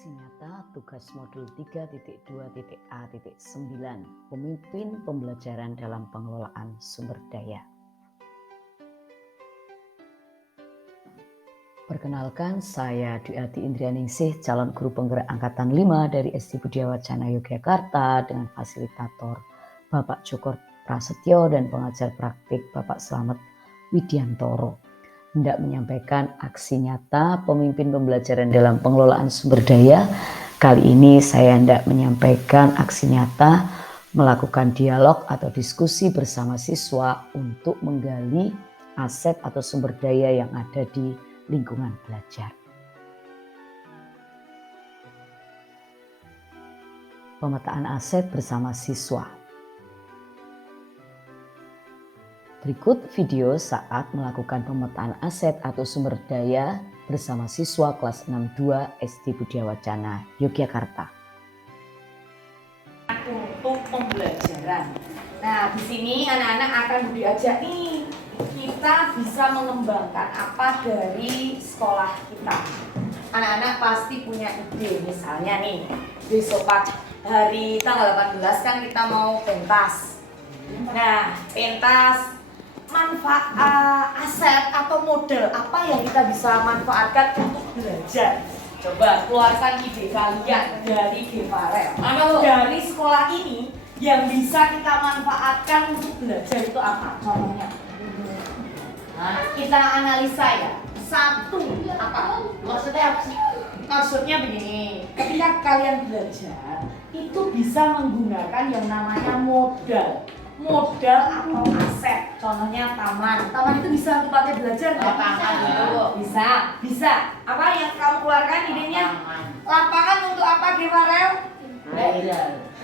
Aksi nyata tugas modul 3.2.A.9 Pemimpin pembelajaran dalam pengelolaan sumber daya. Perkenalkan, saya Dwi Ati Indrianingsih, calon guru penggerak angkatan 5 dari SD Budiya Wacana Yogyakarta dengan fasilitator Bapak Joko Prasetyo dan pengajar praktik Bapak Slamet Widiantoro. Hendak menyampaikan aksi nyata pemimpin pembelajaran dalam pengelolaan sumber daya. Kali ini saya hendak menyampaikan aksi nyata melakukan dialog atau diskusi bersama siswa untuk menggali aset atau sumber daya yang ada di lingkungan belajar. Pemetaan aset bersama siswa. Berikut video saat melakukan pemetaan aset atau sumber daya bersama siswa kelas 62 SD Budiya Wacana Yogyakarta. Untuk pembelajaran. Nah, di sini anak-anak akan diajak nih, kita bisa mengembangkan apa dari sekolah kita. Anak-anak pasti punya ide, misalnya nih, besok hari tanggal 18 kan kita mau pentas. Nah, pentas manfaat aset atau model apa yang kita bisa manfaatkan untuk belajar. Coba keluarkan ide kalian dari Gevarel. Dari sekolah ini yang bisa kita manfaatkan untuk belajar itu apa? Contohnya. Nah, kita analisa ya. Satu, apa? Maksudnya apa sih? Maksudnya begini, ketika kalian belajar itu bisa menggunakan yang namanya modal atau aset. Contohnya taman itu bisa untuk pakai belajar nggak? Bisa. Apa yang kamu keluarkan idenya? Lapangan untuk apa, Gevarel?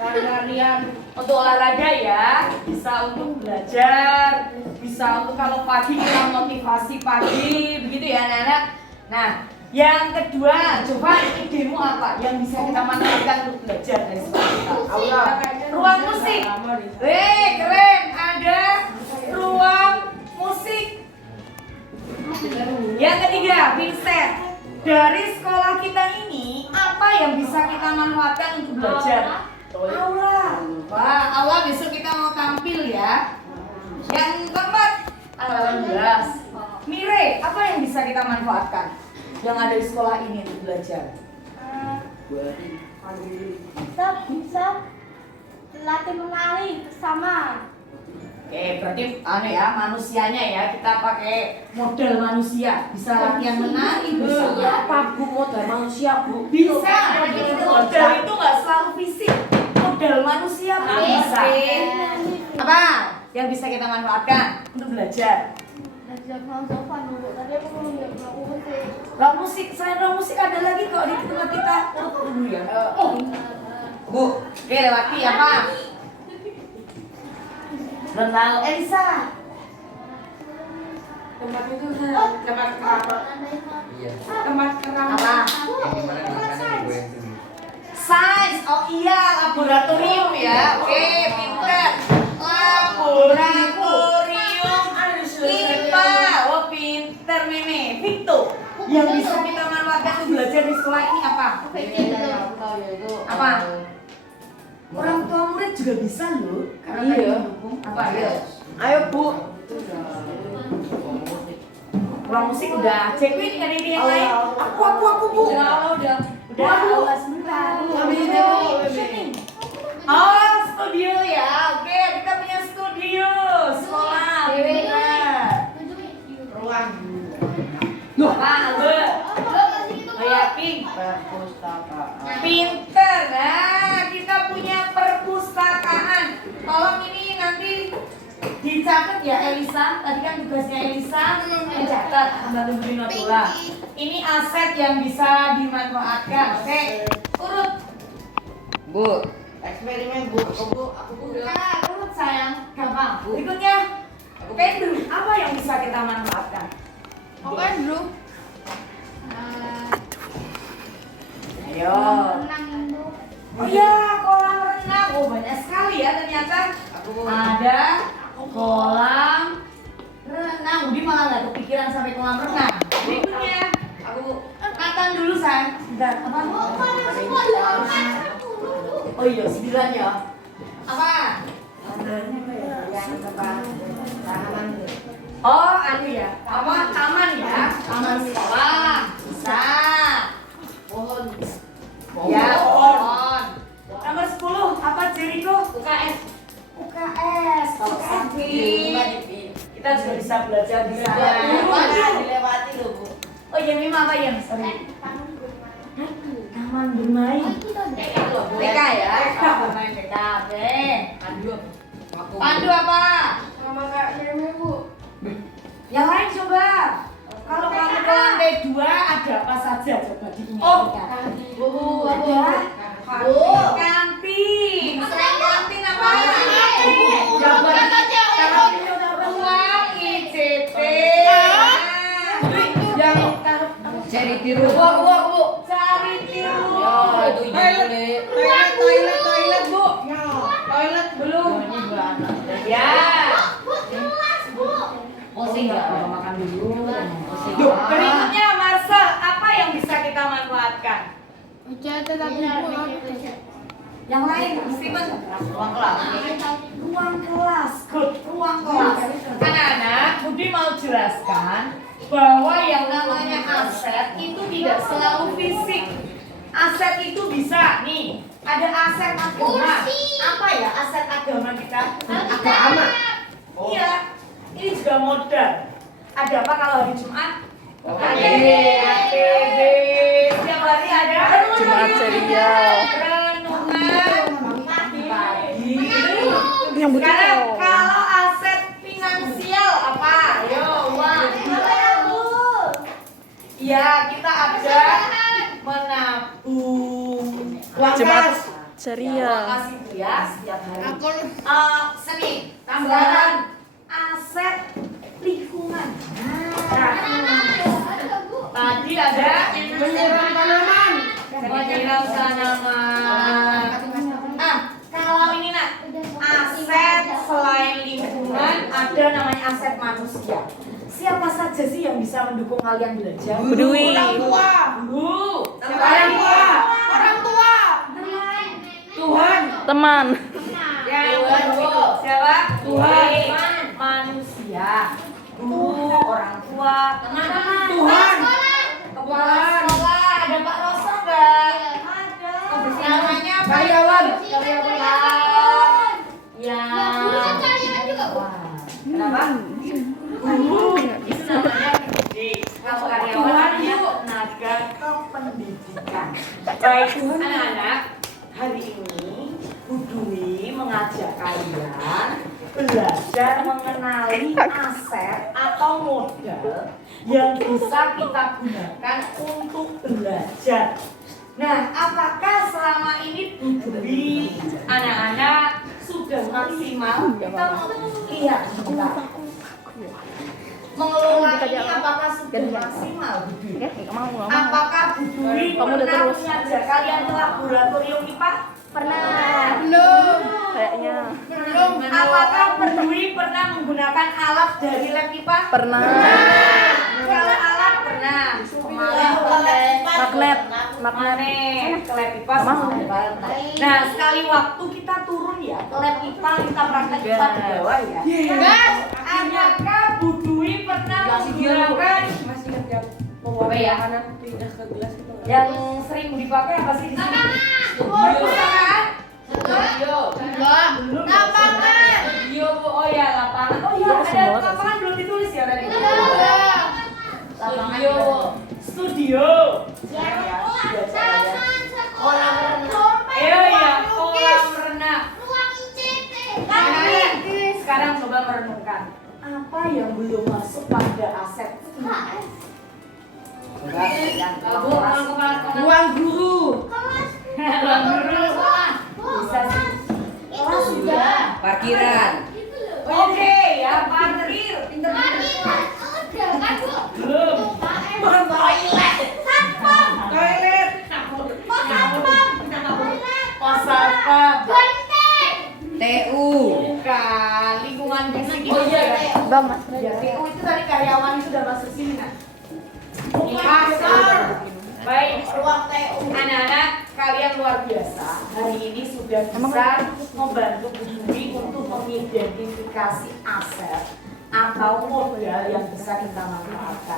Larian untuk olahraga ya, bisa untuk belajar, bisa untuk kalau pagi kita motivasi pagi, begitu ya anak-anak. Nah, yang kedua, coba idemu apa yang bisa kita manfaatkan untuk belajar dari sekolah kita? Ruang musik. Keren, ada ruang musik. Yang ketiga, Vincent, dari sekolah kita ini apa yang bisa kita manfaatkan untuk belajar? Aula. Wah, aula besok kita mau tampil ya. Yang keempat, 18. Mire, apa yang bisa kita manfaatkan yang ada di sekolah ini untuk belajar? Bisa latih menari bersama. Oke, berarti manusianya ya, kita pakai model manusia, bisa latihan menari, bisa Apa Bu modal manusia Bu? bisa. Model itu nggak selalu fisik, model manusia pun bisa. Apa yang bisa kita manfaatkan untuk belajar? Belajar filsafat dulu. Tadi aku belum musik. Rock musik, selain rock musik ada lagi kok di tempat kita. Dulu ya. Bu, oke lewati apa? Renal Elisa. Tempat itu tempat kerabat. Iya. Tempat kerabat. Apa? Yang dimana makannya digoreng sendiri. Sains, oh iya, laboratorium ya. Oke, pintar. Laboratorium IPA. Oh, pintar Meme. Vito. Yang bisa kita manfaatkan untuk belajar di sekolah ini apa? Apa? Orang tua murid juga bisa loh. Karena tadi mendukung. Apa ya? Ayo Bu. Ruang musik udah. Cekwin kan ini yang lain. Aku Bu. Udah. Sebentar. Oh, studio ya. Oke, kita punya studio sekolah. Benar. Ruang. Apa? Yakin? Perpustakaan. Pinter. Nah, kita punya perpustakaan. Tolong ini nanti dicatat ya Elisa. Tadi kan tugasnya Elisa mencatat, membantu beri notula. Ini aset yang bisa dimanfaatkan. Oke, urut. Bu, eksperimen Bu. Aku bilang. Nah, urut sayang, gampang. Berikutnya, Pedro. Apa yang bisa kita manfaatkan? Pedro. Ayo. Renang Bu. Oh iya, kolam renang. Oh, banyak sekali ya ternyata. Ada kolam renang. Budi malah nggak kepikiran sampai kolam renang. Berikutnya, Nathan dulu San. Bentar, apa? Oh iya, 9 ya. Apa? Oh, anu ya. Apa? Taman ya. Taman sekolah. Bisa. Pohon. Ya, pohon. Nomor 10, apa Jericho? UKS. UKS. UKS. Kita juga bisa belajar di sana. Dilewati loh, Bu. Oh iya, Mima apa ya? Sorry. Taman bermain. TK ya. Taman bermain TK. Oke. Pandu apa? Sama kayak Mimi, Bu. Yang lain coba. Kalau kamu ke lantai 2 ada apa saja coba diingat. Bu, Ada kantin. Selain kantin apa? Ruang ICT. Yang cari tiru. Bu. cari tiru. Ya, itu Toilet, Bu. Toilet Belum. Ya. Pusing ya? Makan dulu. Pusing. Berikutnya Marcel, apa yang bisa kita manfaatkan? Yang lain, Steven. Ruang kelas. Ruang kelas, good, ruang kelas. Anak-anak, Budi mau jelaskan bahwa yang namanya aset itu tidak selalu fisik. Aset itu bisa, nih, ada aset agama. Apa ya aset agama kita? Agama. Iya, ini juga modal. Ada apa kalau hari Jumat? ATD. Setiap hari ada Jumat ceria. renungan pagi. Sekarang kalau aset finansial apa? Ayo, uang. Ya, kita ada menabung. Jumat Uang ceria. kas itu ya setiap hari. Seni, tambahan aset lingkungan. Tadi ada Menyiram tanaman. menyiram tanaman. Kalau ini nak aset selain lingkungan ada namanya aset manusia. Siapa saja sih yang bisa mendukung kalian belajar? Budui. Guru. Orang tua. Orang tua. Tuhan. Teman. Ya, siapa? Tuhan. Manusia. Guru, orang tua, teman-teman. Tuhan. Kepala sekolah. Ada Pak Rosa enggak? Ada. Namanya apa? Karyawan. Ya. Kenapa? Guru. Itu namanya pendidik. Kalau karyawan namanya tenaga kependidikan. Baik, anak-anak. Hari ini Bu Dwi mengajak kalian belajar mengenali aset atau modal yang bisa kita gunakan untuk belajar. Nah, apakah selama ini Bu Dwi anak-anak sudah maksimal? Kita mau lihat sebentar. Mengelola ini apakah sudah maksimal Bu Dwi? Apakah Bu Dwi pernah mengajak kalian ke laboratorium IPA? Pernah. Belum. Kayaknya. Belum. Apakah Bu Dwi pernah menggunakan alat dari lab IPA? Pernah. Kalau alat pernah. Magnet. Magnet ke lab IPA. Nah, sekali waktu kita turun ya ke lab IPA, kita praktek IPA di bawah ya. Apakah Bu Dwi pernah menggunakan apa ya? Pindah ke gelas itu. Yang sering dipakai apa sih di sini? Pulsa kan? Studio. Belum. Lapangan. Studio Bu. Oh ya, lapangan. Oh iya, ada lapangan belum ditulis ya tadi. Studio. Studio. Kolam renang. Ya, kolam renang. Nah, sekarang coba merenungkan. Apa yang belum masuk pada aset? Ruang guru. Ruang guru. Bisa sih. Kelas juga. Parkiran. Oke, ya parkir. Pinter-pinter. Belum. Toilet. Pos satpam. TU. Bukan, lingkungan fisik. Oh iya, Ya, TU itu tadi karyawan itu sudah masuk sini, nah. Pasar. Baik. Ruang TU. yang luar biasa. Hari ini sudah bisa membantu Bu Dwi untuk mengidentifikasi aset atau modal yang bisa kita manfaatkan.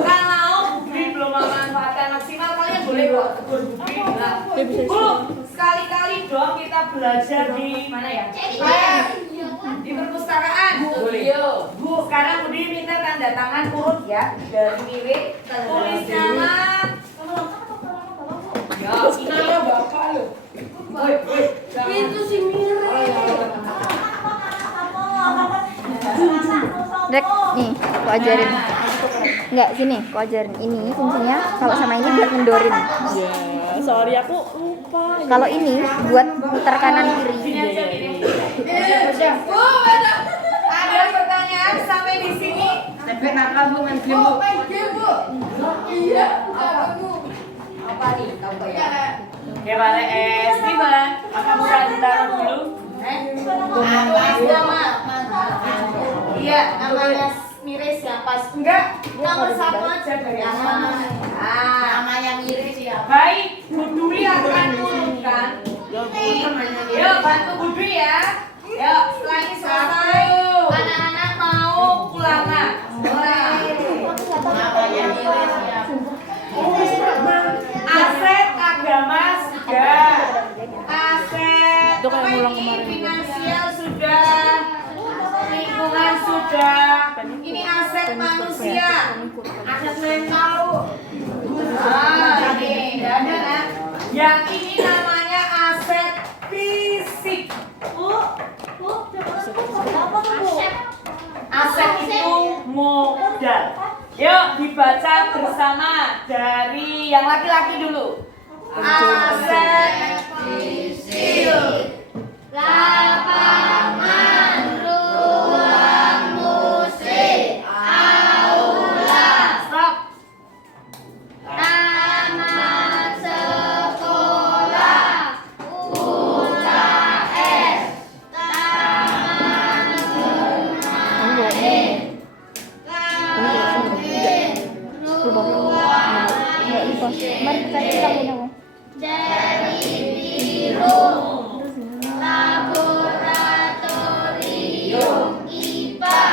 Kalau Bu Dwi belum memanfaatkan maksimal, kalian boleh kok tegur Bu Dwi bilang, Bu, sekali-kali dong kita belajar di mana ya? Di perpustakaan. Boleh. Bu, sekarang Bu Dwi minta tanda tangan urut ya dari milik tulis nama. Ya, ini ya Bapak loh. Woi, Itu si Mire. Dek, nih, aku ajarin. Enggak, sini, aku ajarin. Ini fungsinya kalau sama ini buat mendorin. Sorry aku lupa. Kalau ini buat muter kanan kiri. Bu, ada pertanyaan sampai di sini? Tapi nakal Bu main game Bu. Iya, apa nih? Tahu ya? Gimana Steven? Apa bisa ditaruh dulu? Nama. Iya, namanya Mire siapa? Enggak, nomor satu aja dari nama. Namanya Mire siapa? Baik, Bu Dwi akan turunkan. Yuk, bantu Bu Dwi ya. Yuk, setelah ini selesai, anak-anak mau ulangan. Namanya Mire siapa? Aset agama sudah, aset finansial sudah, lingkungan sudah, ini aset manusia, aset mental. Ini ada kan? Yang ini namanya aset fisik. Aset itu modal. Yuk dibaca bersama dari yang laki-laki dulu. Aset fisik, lapangan, ruang musik, aula, stop. Taman sekolah, UKS, taman bermain. Mari kita punya. Dari biru, laboratorium IPA,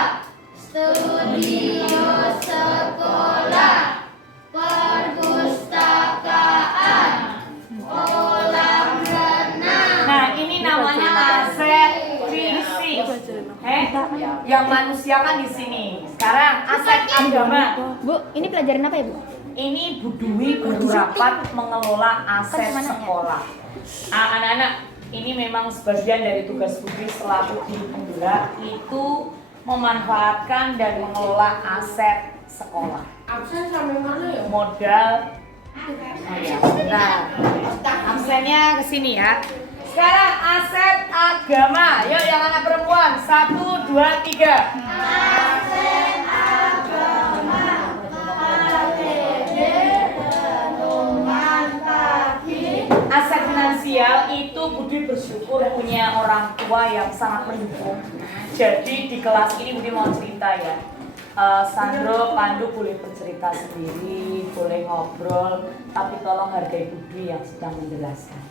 studio sekolah, perpustakaan, kolam renang. Nah, ini namanya aset fisik. Yang manusia kan di sini. Sekarang aset agama. Bu, ini pelajarin apa ya, Bu? Ini Bu Dwi baru rapat mengelola aset sekolah. Anak-anak, ini memang sebagian dari tugas Bu Dwi selaku di penggerak itu memanfaatkan dan mengelola aset sekolah. Absen sampai mana ya? Modal. Nah, absennya ke sini ya. Sekarang aset agama. Yuk yang anak perempuan. 1, 2, 3. Aset agama. Aset finansial itu Budi bersyukur punya orang tua yang sangat mendukung. Jadi di kelas ini Budi mau cerita ya. Sandro, Pandu boleh bercerita sendiri, boleh ngobrol, tapi tolong hargai Budi yang sedang menjelaskan.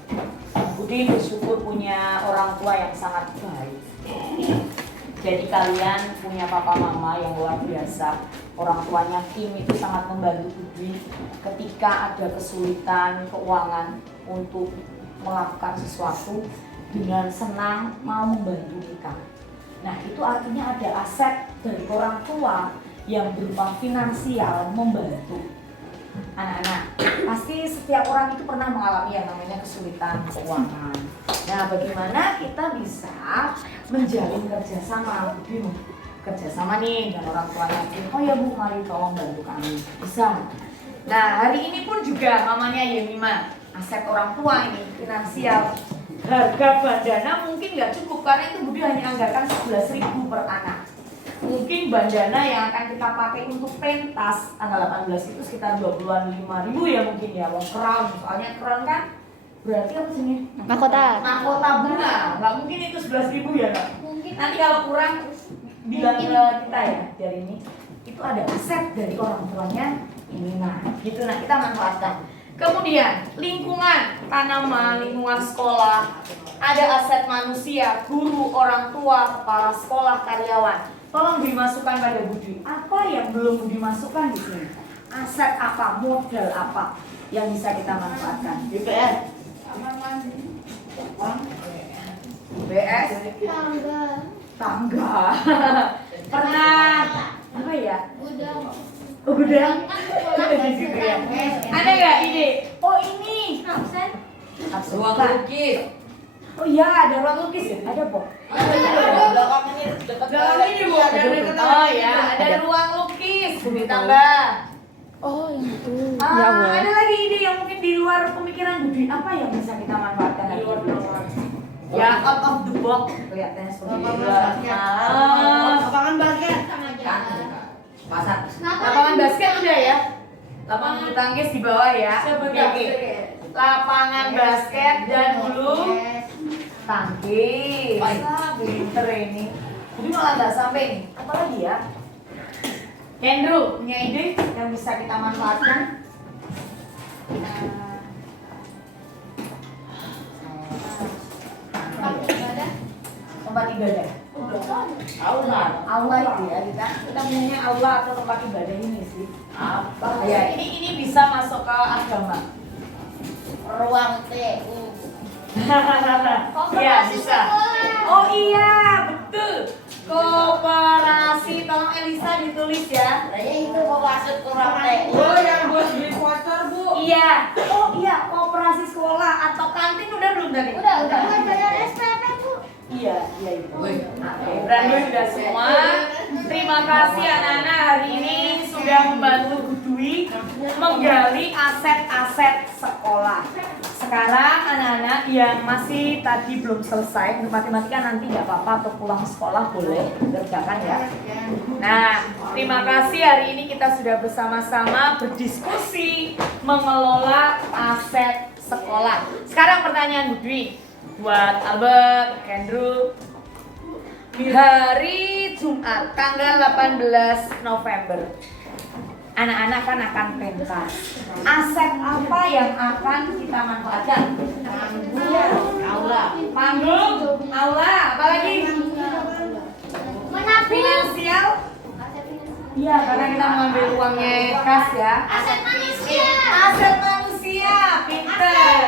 Budi bersyukur punya orang tua yang sangat baik. Jadi kalian punya papa mama yang luar biasa. Orang tuanya Kim itu sangat membantu Budi ketika ada kesulitan keuangan untuk melakukan sesuatu, dengan senang mau membantu kita. Nah, itu artinya ada aset dari orang tua yang berupa finansial membantu. Anak-anak, pasti setiap orang itu pernah mengalami yang namanya kesulitan keuangan. Nah, bagaimana kita bisa menjalin kerjasama? Kerjasama nih dengan orang tuanya. Oh ya Bu, mari tolong bantu kami. Bisa. Nah, hari ini pun juga mamanya Yemima, aset orang tua ini, finansial. Harga bandana mungkin nggak cukup karena itu Budi hanya anggarkan 11.000 per anak. Mungkin bandana yang akan kita pakai untuk pentas tanggal 18 itu sekitar 25.000 ya mungkin ya. Wong crown, soalnya crown kan berarti apa sih? Mahkota bunga. Nggak mungkin itu 11.000 ya Kak? Mungkin. Nanti kalau kurang bilang ke kita ya dari ini. Itu ada aset dari orang tuanya ini, nah gitu, nah kita manfaatkan. Kemudian lingkungan, tanaman, lingkungan sekolah, ada aset manusia, guru, orang tua, kepala sekolah, karyawan. Tolong dimasukkan pada Budi. Apa yang belum dimasukkan di sini? Aset apa, modal apa yang bisa kita manfaatkan? BPS. BPS. Tangga. Pernah apa ya? Oh, gudang. Gitu ya. Ada nggak ide? Oh ini. Absen. Ruang Bukan. lukis. Oh iya, ada ruang lukis ya? Ada, Pok. Belakang ini dekat ini Bu. Oh iya, ada ruang lukis. Ditambah. Oh, yang itu. Ada lagi ide yang mungkin di luar pemikiran Budi. Apa yang bisa kita manfaatkan di luar ya, out of the box. Kelihatannya seperti itu. Lapangan basket. Pasar. Lapangan basket udah ya. Lapangan bulu tangkis di bawah ya. Oke. Lapangan basket dan bulu tangkis. Pinter ini. Jadi malah nggak sampai nih. Apa lagi ya? Andrew, punya ide yang bisa kita manfaatkan? Tempat ibadah. Aula itu ya kita punya aula atau tempat ibadah ini sih. Apa? Ya ini bisa masuk ke agama. Ruang TU. Iya bisa. Oh iya betul. Koperasi, tolong Elisa ditulis ya. Saya itu mau masuk ke ruang TU. Oh yang buat beli voucher Bu. Iya. Oh iya koperasi sekolah atau kantin udah belum tadi? Udah bayar SPP, Bu. Iya itu. Brando sudah semua. Terima kasih anak-anak hari ini sudah membantu Bu Dwi menggali aset-aset sekolah. Sekarang anak-anak yang masih tadi belum selesai untuk matematika nanti nggak apa-apa atau pulang sekolah boleh kerjakan ya. Nah, terima kasih hari ini kita sudah bersama-sama berdiskusi mengelola aset sekolah. Sekarang pertanyaan Bu Dwi buat Albert, Andrew. Di hari Jumat tanggal 18 November anak-anak kan akan pentas. Aset apa yang akan kita manfaatkan? Panggung, aula, apalagi? Finansial? Iya, karena kita mengambil uangnya kas ya. Aset manusia. Aset manusia, pinter.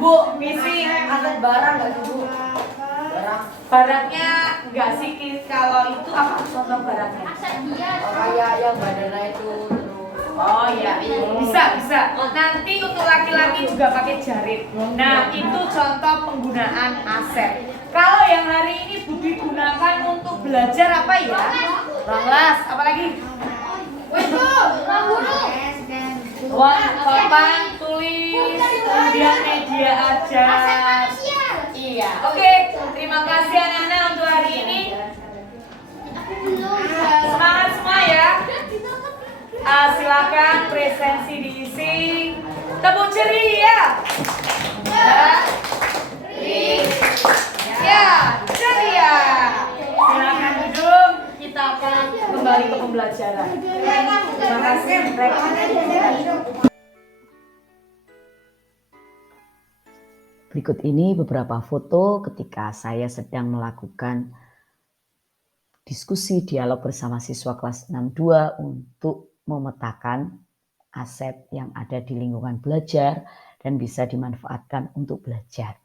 Bu, fisik. Aset barang nggak sih Bu? Barangnya enggak sih, kalau itu apa contoh barangnya? Aset dia. Kayak yang badannya itu terus. Oh iya, bisa. Nanti untuk laki-laki juga pakai jarit. Nah, itu contoh penggunaan aset. Kalau yang hari ini Budi gunakan untuk belajar apa ya? Kelas, apa lagi? Uang, papan, tulis, kemudian media ajar. Iya, oke. Terima kasih anak-anak untuk hari ini. Semangat semua ya. Silakan presensi diisi. Tepuk ceria. Ceria. Silakan duduk. Kita akan kembali ke pembelajaran. Terima kasih. Berikut ini beberapa foto ketika saya sedang melakukan diskusi dialog bersama siswa kelas 62 untuk memetakan aset yang ada di lingkungan belajar dan bisa dimanfaatkan untuk belajar.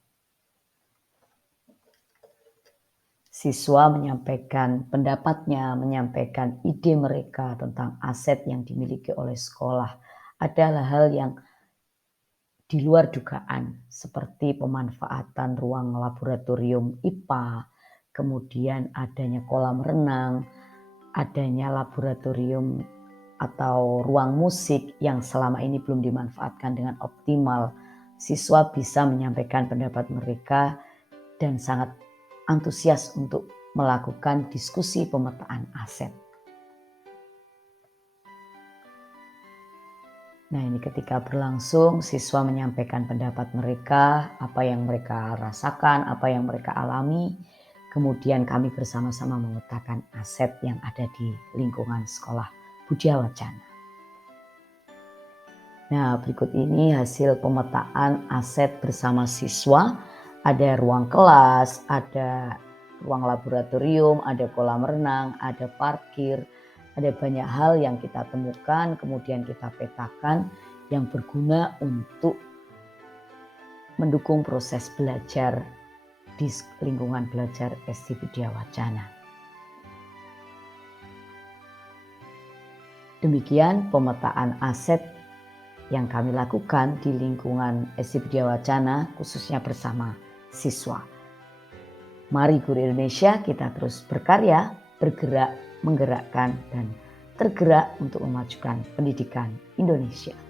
Siswa menyampaikan pendapatnya, menyampaikan ide mereka tentang aset yang dimiliki oleh sekolah. Adalah hal yang di luar dugaan seperti pemanfaatan ruang laboratorium IPA, kemudian adanya kolam renang, adanya laboratorium atau ruang musik yang selama ini belum dimanfaatkan dengan optimal. Siswa bisa menyampaikan pendapat mereka dan sangat antusias untuk melakukan diskusi pemetaan aset. Nah, ini ketika berlangsung, siswa menyampaikan pendapat mereka, apa yang mereka rasakan, apa yang mereka alami. Kemudian kami bersama-sama memetakan aset yang ada di lingkungan sekolah Budiawacana. Nah, berikut ini hasil pemetaan aset bersama siswa. Ada ruang kelas, ada ruang laboratorium, ada kolam renang, ada parkir, ada banyak hal yang kita temukan, kemudian kita petakan yang berguna untuk mendukung proses belajar di lingkungan belajar SD Budaya Wacana. Demikian pemetaan aset yang kami lakukan di lingkungan SD Budaya Wacana, khususnya bersama siswa. Mari Guru Indonesia kita terus berkarya, bergerak, menggerakkan, dan tergerak untuk memajukan pendidikan Indonesia.